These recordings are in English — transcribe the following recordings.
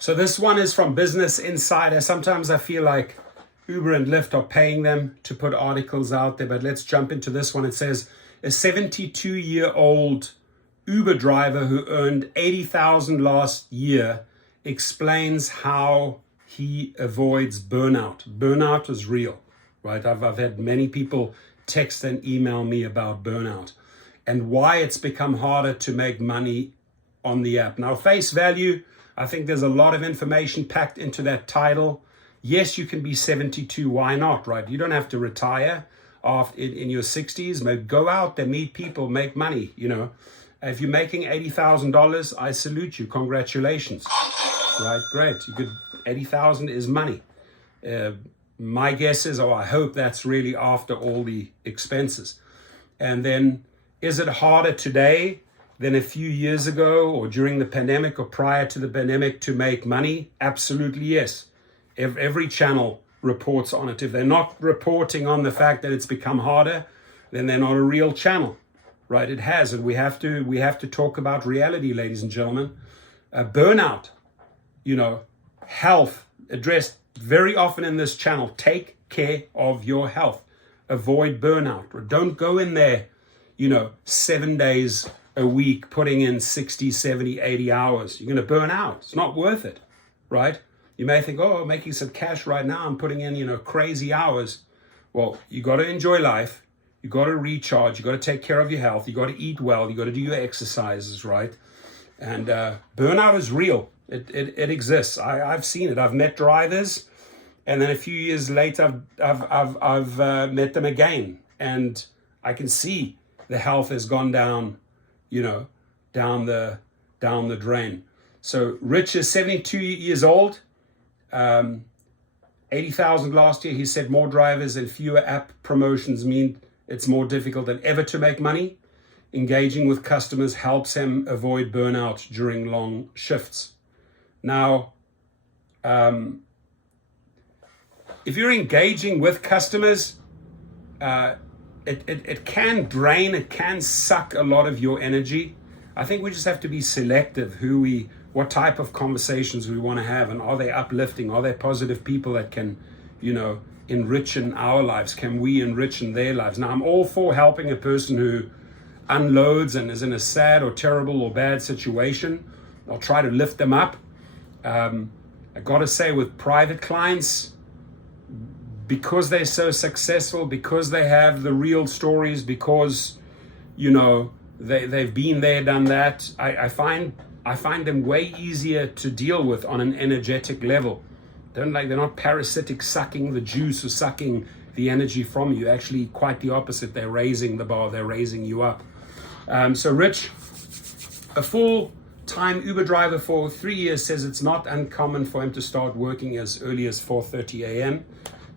So this one is from Business Insider. Sometimes I feel like Uber and Lyft are paying them to put articles out there, but let's jump into this one. It says, a 72-year-old Uber driver who earned $80,000 last year explains how he avoids burnout. Burnout is real, right? I've had many people text and email me about burnout and why it's become harder to make money on the app. Now, face value, I think there's a lot of information packed into that title. Yes, you can be 72. Why not, right? You don't have to retire in your 60s. Maybe go out there, meet people, make money. You know, if you're making $80,000, I salute you. Congratulations. Right, great. You could 80,000 is money. My guess is, I hope that's really after all the expenses. And then, is it harder today than a few years ago or during the pandemic or prior to the pandemic to make money? Absolutely yes. Every channel reports on it. If they're not reporting on the fact that it's become harder, then they're not a real channel, right? It has, and we have to talk about reality, ladies and gentlemen. Burnout, you know, health, addressed very often in this channel. Take care of your health. Avoid burnout. Or don't go in there, 7 days a week, putting in 60, 70, 80 hours. You're going to burn out. It's not worth it, right? You may think, I'm making some cash right now. I'm putting in, crazy hours. Well, you got to enjoy life. You got to recharge. You got to take care of your health. You got to eat well. You got to do your exercises, right? And burnout is real. It exists. I've seen it. I've met drivers, and then a few years later, I've met them again, and I can see the health has gone down, down the drain. So Rich is 72 years old. 80,000 last year. He said more drivers and fewer app promotions mean it's more difficult than ever to make money. Engaging with customers helps him avoid burnout during long shifts. Now, if you're engaging with customers, it can drain, it can suck a lot of your energy. I think we just have to be selective what type of conversations we want to have, and are they uplifting? Are they positive people that can, enrich in our lives? Can we enrich in their lives? Now, I'm all for helping a person who unloads and is in a sad or terrible or bad situation. I'll try to lift them up. I got to say, with private clients, because they're so successful, because they have the real stories, because, they've been there, done that, I find them way easier to deal with on an energetic level. They're not parasitic, sucking the juice or sucking the energy from you. Actually, quite the opposite. They're raising the bar. They're raising you up. So Rich, a full-time Uber driver for 3 years, says it's not uncommon for him to start working as early as 4:30 a.m.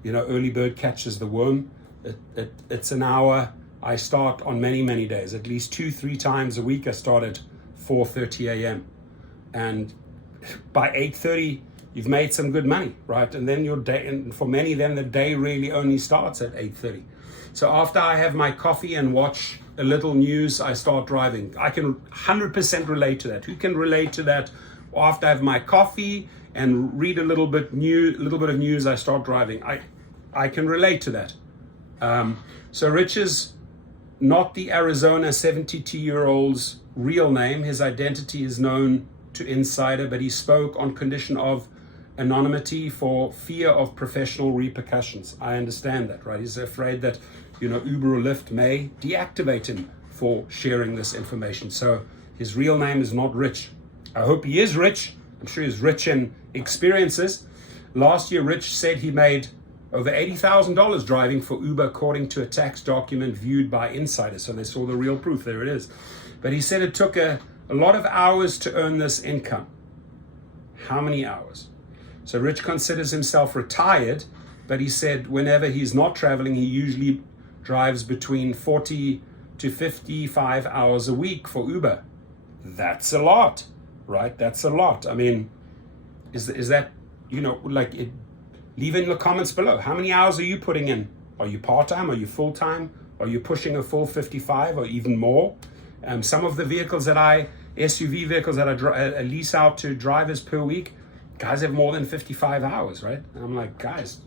Early bird catches the worm. It's an hour. I start on many days, at least 2-3 times a week. I start at 4:30 a.m. and by 8:30 you've made some good money, right? And then your day, and for many, then the day really only starts at 8:30. So after I have my coffee and watch a little news, I start driving. I can 100% relate to that. Who can relate to that? After I have my coffee and read a little bit of news, I start driving. I can relate to that. So Rich is not the Arizona 72-year-old's real name. His identity is known to Insider, but he spoke on condition of anonymity for fear of professional repercussions. I understand that, right? He's afraid that, Uber or Lyft may deactivate him for sharing this information. So his real name is not Rich. I hope he is rich. I'm sure he's rich in experiences. Last year, Rich said he made over $80,000 driving for Uber, according to a tax document viewed by Insider. So they saw the real proof. There it is. But he said it took a lot of hours to earn this income. How many hours? So Rich considers himself retired, but he said whenever he's not traveling, he usually drives between 40 to 55 hours a week for Uber. That's a lot, right? That's a lot. I mean, is that, leave in the comments below. How many hours are you putting in? Are you part-time? Are you full-time? Are you pushing a full 55 or even more? Some of the SUV vehicles that I lease out to drivers per week, guys have more than 55 hours, right? And I'm like, guys,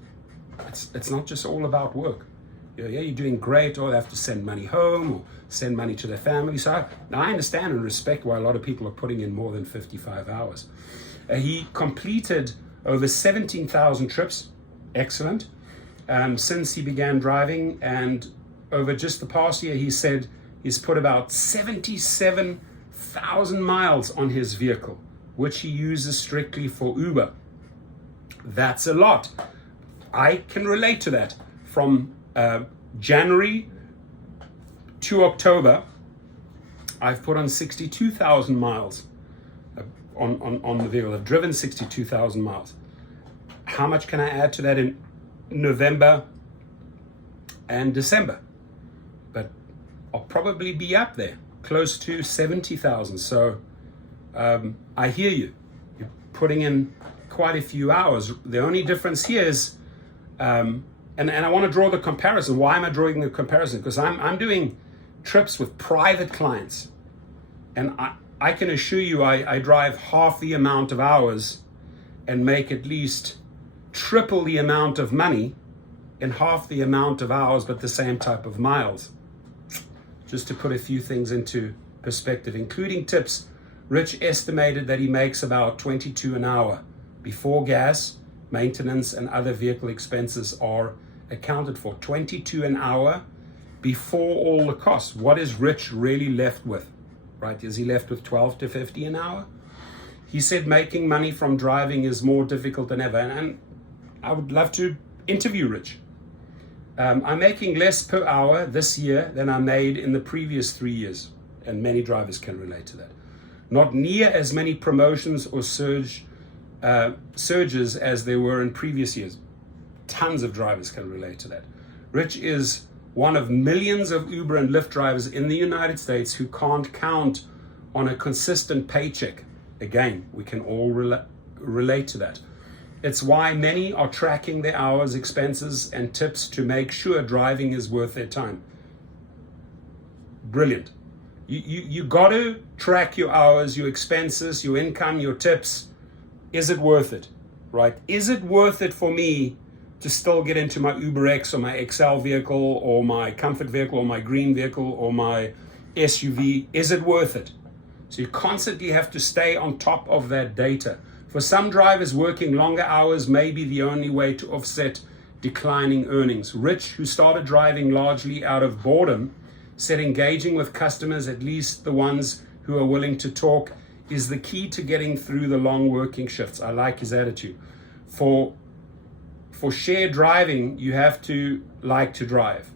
it's not just all about work. Yeah, you're doing great, or they have to send money home or send money to their family. So I understand and respect why a lot of people are putting in more than 55 hours. He completed over 17,000 trips. Excellent. Since he began driving, and over just the past year, he said he's put about 77,000 miles on his vehicle, which he uses strictly for Uber. That's a lot. I can relate to that. From January to October, I've put on 62,000 miles on the vehicle. I've driven 62,000 miles. How much can I add to that in November and December? But I'll probably be up there, close to 70,000. So I hear you. You're putting in quite a few hours. The only difference here is, and I want to draw the comparison. Why am I drawing the comparison? Because I'm doing trips with private clients, and I can assure you I drive half the amount of hours and make at least triple the amount of money in half the amount of hours, but the same type of miles. Just to put a few things into perspective, including tips, Rich estimated that he makes about 22 an hour before gas, maintenance, and other vehicle expenses are accounted for. 22 an hour before all the costs. What is Rich really left with? Right? Is he left with 12 to 50 an hour? He said making money from driving is more difficult than ever. And I would love to interview Rich. I'm making less per hour this year than I made in the previous 3 years. And many drivers can relate to that. Not near as many promotions or surges as there were in previous years. Tons of drivers can relate to that. Rich is one of millions of Uber and Lyft drivers in the United States who can't count on a consistent paycheck. Again, we can all relate to that. It's why many are tracking their hours, expenses, and tips to make sure driving is worth their time. Brilliant. You got to track your hours, your expenses, your income, your tips. Is it worth it, right? Is it worth it for me to still get into my Uber X or my XL vehicle or my comfort vehicle or my green vehicle or my SUV? Is it worth it? So you constantly have to stay on top of that data. For some drivers, working longer hours may be the only way to offset declining earnings. Rich, who started driving largely out of boredom, said engaging with customers, at least the ones who are willing to talk, is the key to getting through the long working shifts. I like his attitude. For shared driving, you have to like to drive.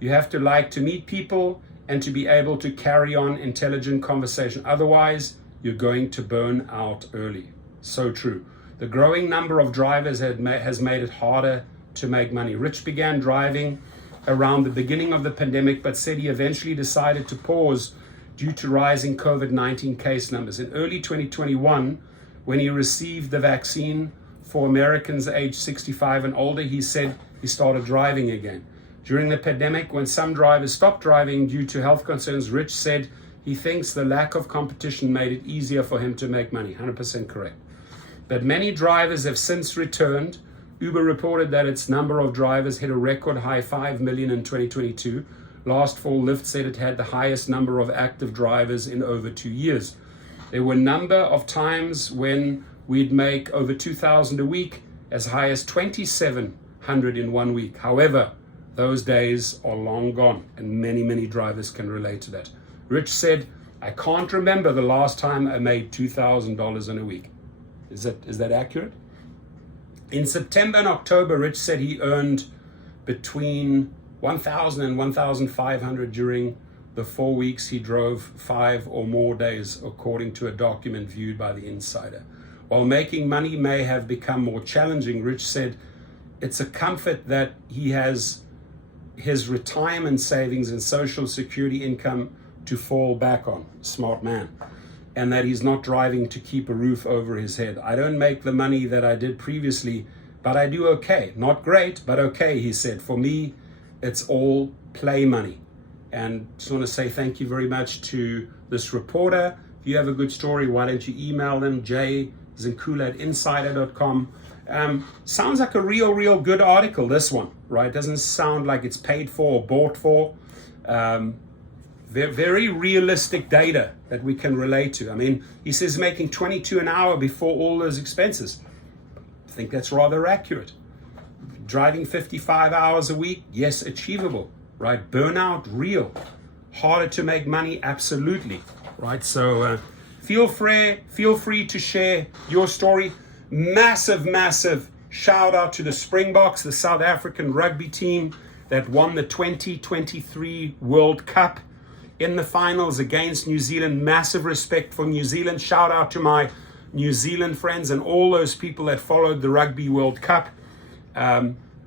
You have to like to meet people and to be able to carry on intelligent conversation. Otherwise, you're going to burn out early. So true. The growing number of drivers has made it harder to make money. Rich began driving around the beginning of the pandemic, but said he eventually decided to pause due to rising COVID-19 case numbers. In early 2021, when he received the vaccine for Americans aged 65 and older, he said he started driving again. During the pandemic, when some drivers stopped driving due to health concerns, Rich said he thinks the lack of competition made it easier for him to make money. 100% correct. But many drivers have since returned. Uber reported that its number of drivers hit a record high 5 million in 2022. Last fall, Lyft said it had the highest number of active drivers in over 2 years. There were a number of times when we'd make over 2,000 a week, as high as 2,700 in 1 week. However, those days are long gone, and many drivers can relate to that. Rich said, I can't remember the last time I made $2,000 in a week. Is that accurate? In September and October, Rich said he earned between 1,000 and 1,500 during the 4 weeks he drove 5 or more days, according to a document viewed by the Insider. While making money may have become more challenging, Rich said it's a comfort that he has his retirement savings and social security income to fall back on. Smart man. And that he's not driving to keep a roof over his head. I don't make the money that I did previously, but I do okay. Not great, but okay, he said. For me, it's all play money. And just want to say thank you very much to this reporter. If you have a good story, why don't you email them, Zinkula at insider.com. Sounds like a real good article, this one, right? Doesn't sound like it's paid for or bought for. Very realistic data that we can relate to. I mean, he says making 22 an hour before all those expenses. I think that's rather accurate. Driving 55 hours a week, yes, achievable, right? Burnout, real. Harder to make money, absolutely, right? So feel free to share your story. Massive shout out to the Springboks, the South African rugby team that won the 2023 World Cup in the finals against New Zealand. Massive respect for New Zealand. Shout out to my New Zealand friends and all those people that followed the Rugby World Cup.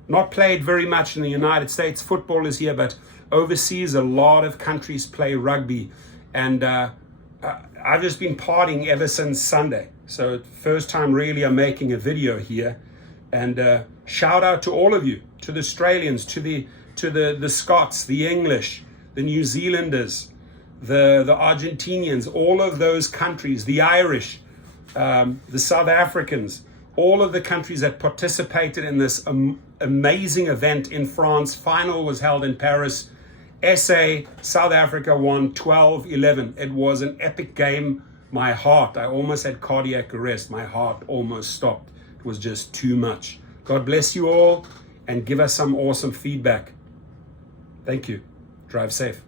Not played very much in the United States. Football is here, but overseas, a lot of countries play rugby. And I've just been partying ever since Sunday. So first time really I'm making a video here. And shout out to all of you, to the Australians, to the Scots, the English, the New Zealanders, the Argentinians, all of those countries, the Irish, the South Africans, all of the countries that participated in this amazing event in France. Final was held in Paris. SA, South Africa won 12-11. It was an epic game. I almost had cardiac arrest. My heart almost stopped. It was just too much. God bless you all and give us some awesome feedback. Thank you. Drive safe.